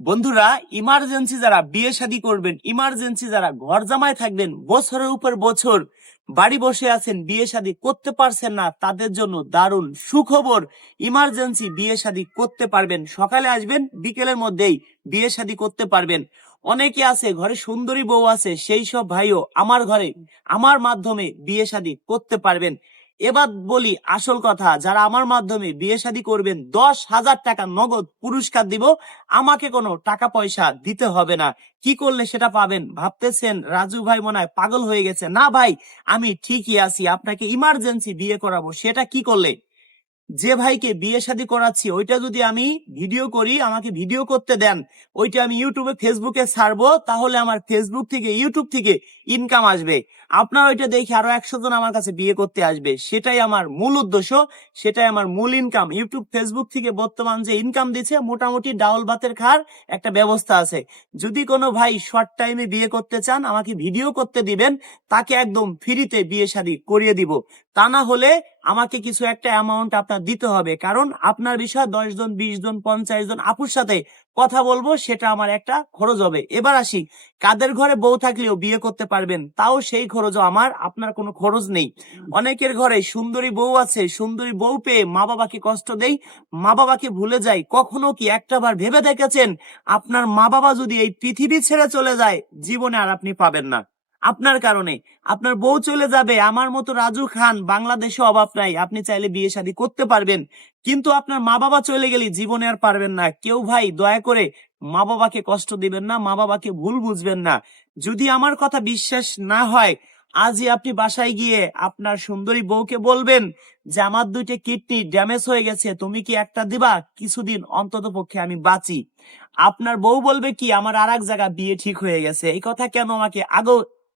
বন্ধুরা, ইমার্জেন্সি যারা বিয়ে শাদী করবেন, ইমার্জেন্সি যারা ঘর জামাই থাকবেন, বছরের উপর বছর বাড়ি বসে আছেন, বিয়ে শাদী করতে পারছেন না, তাদের জন্য দারুণ সুখবর। ইমার্জেন্সি বিয়ে শাদী করতে পারবেন, সকালে আসবেন, বিকেলের মধ্যেই বিয়ে শাদী করতে পারবেন। অনেকে আছে ঘরে সুন্দরী বউ আছে, সেই সব ভাইও আমার ঘরে আমার মাধ্যমে বিয়ে শাদী করতে পারবেন। এবার বলি আসল কথা, যারা আমার মাধ্যমে বিয়ে শাদী করবেন 10,000 টাকা নগদ পুরস্কার দিব। আমাকে কোনো টাকা পয়সা দিতে হবে না। কি করলে সেটা পাবেন ভাবতেছেন? রাজু ভাই মনে হয় পাগল হয়ে গেছে। না ভাই, আমি ঠিকই আছি, আপনাকে ইমার্জেন্সি বিয়ে করাবো। সেটা কি করলে? যে ভাইকে বিয়ে শাদী করাচ্ছি ওইটা যদি আমি ভিডিও করি, আমাকে ভিডিও করতে দেন, ওইটা আমি ইউটিউবে ফেসবুকে ছাড়বো, তাহলে আমার ফেসবুক থেকে ইউটিউব থেকে ইনকাম আসবে। আপনার ওইটা দেখে আরো 100 জন আমার কাছে বিয়ে করতে আসবে। সেটাই আমার মূল উদ্দেশ্য, সেটাই আমার মূল ইনকাম। ইউটিউব ফেসবুক থেকে বর্তমান যে ইনকাম দিচ্ছে, মোটামুটি ডাউল ভাতের খাওয়ার একটা ব্যবস্থা আছে। যদি কোনো ভাই শর্ট টাইমে বিয়ে করতে চান, আমাকে ভিডিও করতে দিবেন, তাকে একদম ফ্রিতে বিয়ে শাদী করিয়ে দিব। তা না হলে আমাকে কিছু একটা অ্যামাউন্ট আপনার দিতে হবে, কারণ আপনার বিষয় 10 জন 20 জন 50 জন আপুর সাথে কথা বলবো, সেটা আমার একটা খরচ হবে। এবার আসি, কাদের ঘরে বউ থাকলেও বিয়ে করতে পারবেন, তাও সেই খরচও আমার, আপনার কোনো খরচ নেই। অনেকের ঘরে সুন্দরী বউ আছে, সুন্দরী বউ পেয়ে মা বাবাকে কষ্ট দেই, মা বাবাকে ভুলে যাই। কখনো কি একটাবার ভেবে দেখেছেন, আপনার মা বাবা যদি এই পৃথিবী ছেড়ে চলে যায়, জীবনে আর আপনি পাবেন না। আপনার কারণে আপনার বউ চলে যাবে। আমার মতো রাজু খান বাংলাদেশে অভাব নাই, আপনি চাইলে বিয়ে শাদী করতে পারবেন। কিন্তু আপনার মা বাবা চলে গেলে জীবনে আর পারবেন না। কেউ ভাই দয়া করে মা বাবাকে কষ্ট দিবেন না, মা বাবাকে ভুল বুঝবেন না। যদি আমার কথা বিশ্বাস না হয়, আজই আপনি বাসায় গিয়ে আপনার সুন্দরী বউকে বলবেন যে আমার 2টা কিডনি ড্যামেজ হয়ে গেছে, তুমি কি একটা দিবা, কিছুদিন অন্তত পক্ষে আমি বাঁচি। আপনার বউ বলবে কি, আমার আর এক জায়গা বিয়ে ঠিক হয়ে গেছে। এই কথা কেন আমাকে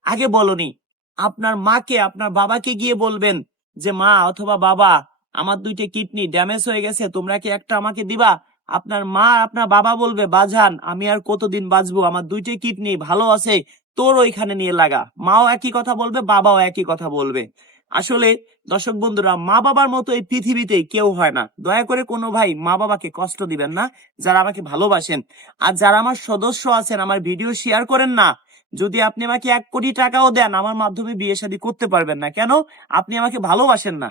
আগে বলনি? আপনার মাকে, আপনার বাবাকে গিয়ে বলবেন যে মা অথবা বাবা, আমার 2টা কিডনি ড্যামেজ হয়ে গেছে, তোমরা কি একটা আমাকে দিবা। আপনার মা আপনার বাবা বলবে বাজান, আমি আর কতদিন বাঁচবো, আমার 2টা কিডনি ভালো আছে, তোর ওইখানে নিয়ে লাগা। মাও একই কথা বলবে, বাবাও একই কথা বলবে। আসলে দর্শক বন্ধুরা, মা বাবার মতো এই পৃথিবীতে কেউ হয় না। দয়া করে কোনো ভাই মা বাবাকে কষ্ট দিবেন না, যারা আমাকে ভালোবাসেন। আর যারা আমার সদস্য আছেন, আমার ভিডিও শেয়ার করেন না, যদি আপনি আমাকে 1 কোটি টাকাও দেন, আমার মাধ্যমে বিয়ে শাদী করতে পারবেন না। কেন? আপনি আমাকে ভালোবাসেন না।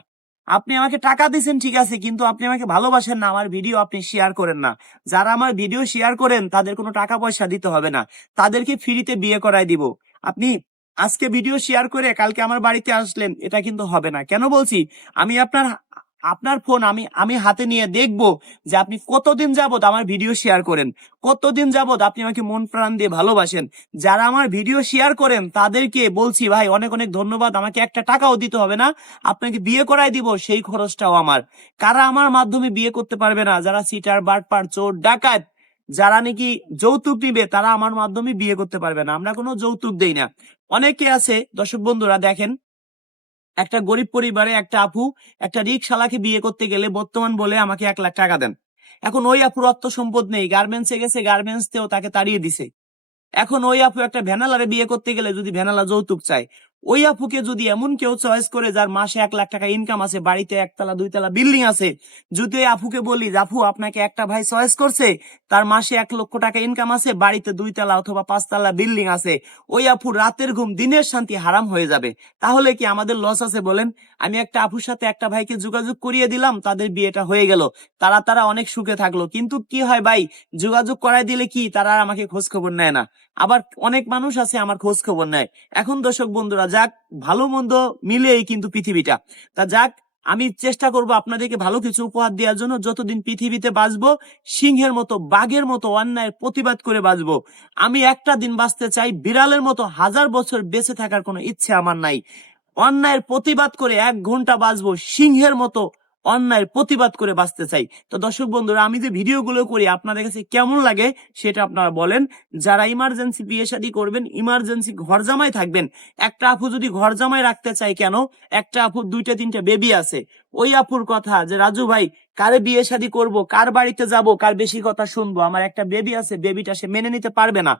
আপনি আমাকে টাকা দিচ্ছেন ঠিক আছে, কিন্তু আপনি আমাকে ভালোবাসেন না, আমার ভিডিও আপনি শেয়ার করেন না। যারা আমার ভিডিও শেয়ার করেন, তাদের কোনো টাকা পয়সা দিতে হবে না, তাদেরকে ফ্রিতে বিয়ে করায় দিব। আপনি আজকে ভিডিও শেয়ার করে কালকে আমার বাড়িতে আসলেন, এটা কিন্তু হবে না। কেন বলছি? আমি আপনার আপনার ফোন আমি আমি হাতে নিয়ে দেখব যে আপনি কতদিন যাবত আমার ভিডিও শেয়ার করেন, কতদিন যাবত আপনি আমাকে মন প্রাণ দিয়ে ভালোবাসেন। যারা আমার ভিডিও শেয়ার করেন তাদেরকে বলছি ভাই অনেক অনেক ধন্যবাদ, আমাকে একটা টাকাও দিতে হবে না, আপনাকে বিয়ে করাই দিব, সেই খরচটাও আমার। কারা আমার মাধ্যমে বিয়ে করতে পারবে না? যারা সিটার বাটপার চোর ডাকাত, যারা নাকি যৌতুক নিবে, তারা আমার মাধ্যমে বিয়ে করতে পারবে না। আমরা কোনো যৌতুক দেই না। অনেকে আছে দর্শক বন্ধুরা, দেখেন, একটা গরিব পরিবারে একটা আপু একটা রিকশালাকে বিয়ে করতে গেলে বর্তমান বলে আমাকে 1 লাখ টাকা দেন। এখন ওই আপুর অর্থ সম্পদ নেই, গার্মেন্টসে গেছে, গার্মেন্টস তেও তাকে তাড়িয়ে দিছে। এখন ওই আপু একটা ভ্যানালারে বিয়ে করতে গেলে যদি ভ্যানালা যৌতুক চায়, ওই আপুকে যদি এমন কেউ চয়েস করে যার মাসে 1 লাখ টাকা ইনকাম আছে, বাড়িতে 1 তলা 2 তলা বিল্ডিং আছে, যদি ওই আপুকে বলি যে আপু আপনাকে একটা ভাই চয়েস করছে, তার মাসে 1 লক্ষ টাকা ইনকাম আছে, বাড়িতে 2 তলা অথবা 5 তলা বিল্ডিং আছে, ওই আপুর রাতের ঘুম দিনের শান্তি হারাম হয়ে যাবে। তাহলে কি আমাদের লস আছে বলেন? আমি একটা আপুর সাথে একটা ভাইকে যোগাযোগ করিয়ে দিলাম, তাদের বিয়েটা হয়ে গেল, তারা তারা অনেক সুখে থাকলো। কিন্তু কি হয় ভাই, যোগাযোগ করাই দিলে কি তারা আর আমাকে খোঁজ খবর নেয় না। আবার অনেক মানুষ আছে আমার খোঁজ খবর নেয়। এখন দর্শক বন্ধুরা, যাক, ভালো মন্দ মিলেই কিন্তু পৃথিবীটা। তা যাক, আমি চেষ্টা করব আপনাদেরকে ভালো কিছু উপহার দেওয়ার জন্য। যতদিন পৃথিবীতে বাঁচবো, সিংহের মতো বাঘের মতো অন্যায়ের প্রতিবাদ করে বাঁচবো। আমি একটা দিন বাঁচতে চাই, বিড়ালের মতো 1000 বছর বেঁচে থাকার কোনো ইচ্ছে আমার নাই। অন্যায়ের প্রতিবাদ করে 1 ঘন্টা বাঁচবো, সিংহের মতো অন্যায়ের প্রতিবাদ করে বাঁচতে চাই। তো দর্শক বন্ধুরা, আমি যে ভিডিওগুলো করি আপনাদের কাছে কেমন লাগে সেটা আপনারা বলেন। যারা ইমার্জেন্সি বিয়ে শাদী করবেন, ইমার্জেন্সি ঘর জামাই থাকবেন, একটা আপু যদি ঘর জামাই রাখতে চাই, কেন? একটা আপু 2টা 3টা বেবি আছে, ওই আপুর কথা যে রাজু ভাই কারে বিয়ে শাদী করবো, কার বাড়িতে যাব, কার বেশি কথা শুনবো, আমার একটা বেবি আছে, বেবিটা সে মেনে নিতে পারবে না,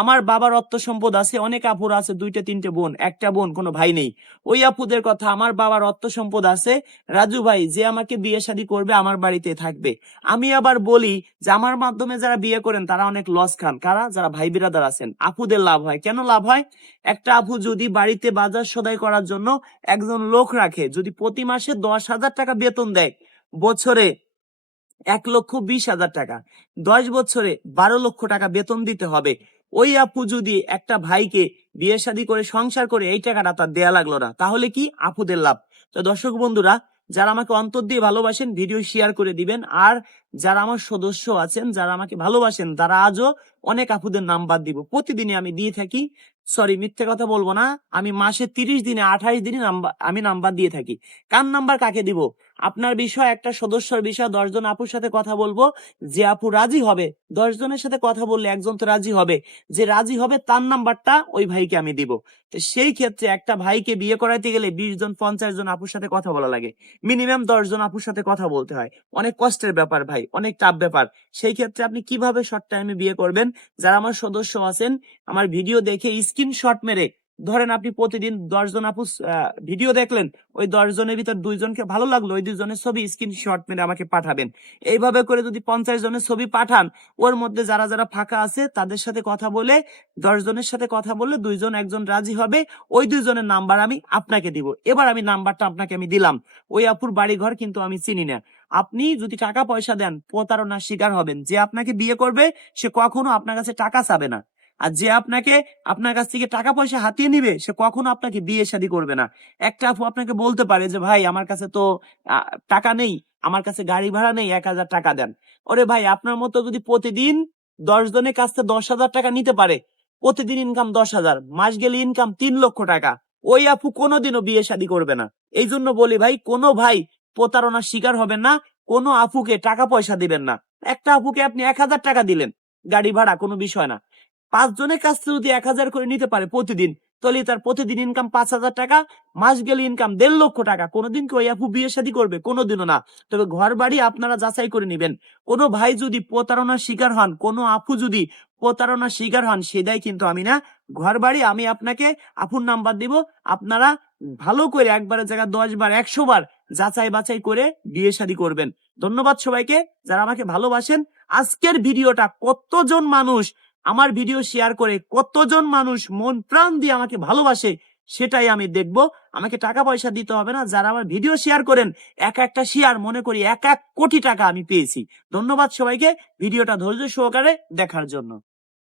আমার বাবার অর্থ সম্পদ আছে, অনেক আপুর আছে 2-3টে বোন, একটা বোন কোনো ভাই নেই, ওই আপুদের কথা আমার বাবার অর্থ সম্পদ আছে, রাজু ভাই যে আমাকে বিয়ে শাদী করবে আমার বাড়িতে থাকবে। আমি আবার বলি যে আমার মাধ্যমে যারা বিয়ে করেন তারা অনেক লস খান, কারা, যারা ভাই বিরাদার আছেন, আপুদের লাভ হয়। কেন লাভ হয়? একটা আপু যদি বাড়িতে বাজার সদাই করার জন্য একজন লোক রাখে, যদি প্রতি মাসে 10,000 টাকা বেতন দেয়, বছরে 1,20,000 টাকা, 10 বছরে 12 লক্ষ টাকা বেতন দিতে হবে। ওই আপু যদি একটা ভাইকে বিয়ে শাদী করে সংসার করে এই টাকাটা তার দেয়া লাগলো না, তাহলে কি আপুদের লাভ। তো দর্শক বন্ধুরা, যারা আমাকে অন্তর দিয়ে ভালোবাসেন ভিডিও শেয়ার করে দিবেন, আর যারা আমার সদস্য আছেন যারা আমাকে ভালোবাসেন তারা আজও অনেক আপুদের নাম্বার দিব, প্রতিদিনই আমি দিয়ে থাকি। সরি, মিথ্যে কথা বলবো না, আমি মাসে 30 দিনে 28 দিনে আমি নাম্বার দিয়ে থাকি। কার নাম্বার কাকে দিব? আপনার বিষয়, একটা সদস্যর বিষয় 10 জন আপুর সাথে কথা বলবো, যে আপু রাজি হবে, 10 জনের সাথে কথা বললে একজন তো রাজি হবে, যে রাজি হবে তার নাম্বারটা ওই ভাইকে আমি দিব। তো সেই ক্ষেত্রে একটা ভাইকে বিয়ে করাইতে গেলে 20 জন 50 জন আপুর সাথে কথা বলা লাগে, মিনিমাম 10 জন আপুর সাথে কথা বলতে হয়, অনেক কষ্টের ব্যাপার ভাই, অনেক টাফ ব্যাপার। সেই ক্ষেত্রে আপনি কিভাবে শর্ট টাইমে বিয়ে করবেন? যারা আমার সদস্য আছেন, আমার ভিডিও দেখে স্ক্রিনশট মেরে, ধরেন আপনি প্রতিদিন 10 জন আপু ভিডিও দেখলেন, ওই 10 জনের ভিতর 2 জনকে ভালো লাগলো, ওই 2 জনের ছবি স্ক্রিনশট মেরে আমাকে পাঠাবেন। এইভাবে করে যদি 50 জনের ছবি পাঠান, ওর মধ্যে যারা যারা ফাঁকা আছে তাদের সাথে কথা বলে, 10 জনের সাথে কথা বললে 2 জন 1 জন রাজি হবে, ওই 2 জনের নাম্বার আমি আপনাকে দিব। এবার আমি নাম্বারটা আপনাকে আমি দিলাম, ওই আপুর বাড়ি ঘর কিন্তু আমি চিনি না। আপনি যদি টাকা পয়সা দেন প্রতারণার শিকার হবেন। যে আপনাকে বিয়ে করবে সে কখনো আপনার কাছে টাকা চাবে না, আর যে আপনার কাছ থেকে টাকা পয়সা হাতিয়ে নিবে সে কখনো আপনাকে বিয়ে শাদী করবে না। একটা আপু আপনাকে বলতে পারে যে ভাই আমার কাছে তো টাকা নেই, আমার কাছে গাড়ি ভাড়া নেই, 1,000 টাকা দেন। ওরে ভাই, আপনার মতো যদি প্রতিদিন 10 জনের কাছ থেকে 10,000 টাকা নিতে পারে, প্রতিদিন ইনকাম 10,000, মাস গেলে ইনকাম 3 লক্ষ টাকা, ওই আপু কোনোদিনও বিয়ে শাদী করবে না। এই জন্য বলি ভাই, কোনো ভাই প্রতারণার শিকার হবেন না, কোনো আপুকে টাকা পয়সা দিবেন না। একটা আপুকে আপনি 1,000 টাকা দিলেন, গাড়ি ভাড়া কোনো বিষয় না, 5 জনের কাছ থেকে যদি 1,000 করে নিতে পারে প্রতিদিন, তাহলে তার প্রতিদিন ইনকাম 5,000 টাকা, মাস গেলে ইনকাম 1,50,000 টাকা। কোনোদিন কি ওই আপু বিয়ে শাদী করবে? কোনোদিনও না। তবে ঘর বাড়ি আপনারা যাচাই করে নিবেন। কোনো ভাই যদি প্রতারণার শিকার হন, কোনো আপু যদি প্রতারণার শিকার হন, সেটাই কিন্তু আমি না। ঘর বাড়ি আমি আপনাকে আপুর নাম্বার দিব, আপনারা ভালো করে একবারের জায়গায় 10 বার 100 বার যাচাই বাছাই করে বিয়ে শাদী করবেন। ধন্যবাদ সবাইকে যারা আমাকে ভালোবাসেন। আজকের ভিডিওটা কতজন মানুষ আমার ভিডিও শেয়ার করে, কতজন মানুষ মন প্রাণ দিয়ে আমাকে ভালোবাসে, সেটাই আমি দেখব। আমাকে টাকা পয়সা দিতে হবে না, যারা আমার ভিডিও শেয়ার করেন, একটা শেয়ার মনে করি 1 কোটি টাকা আমি পেয়েছি। ধন্যবাদ সবাইকে ভিডিওটা ধৈর্য সহকারে দেখার জন্য।